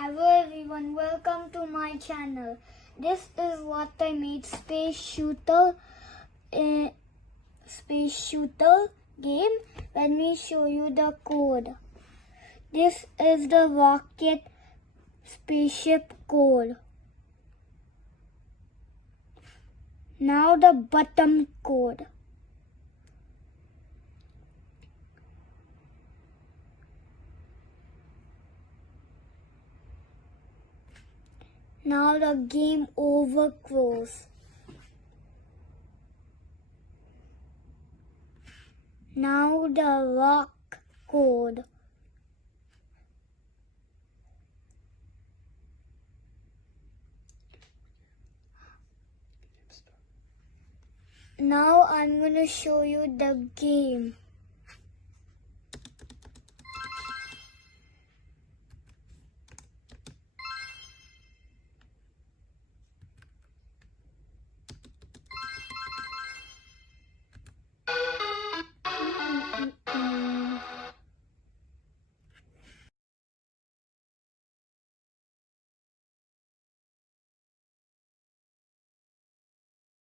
Hello everyone, welcome to my channel. This is what I made, space shooter game. Let me show you the code. This is the rocket spaceship code. Now the button code. Now the game over close. Now the rock code. Now I'm going to show you the game.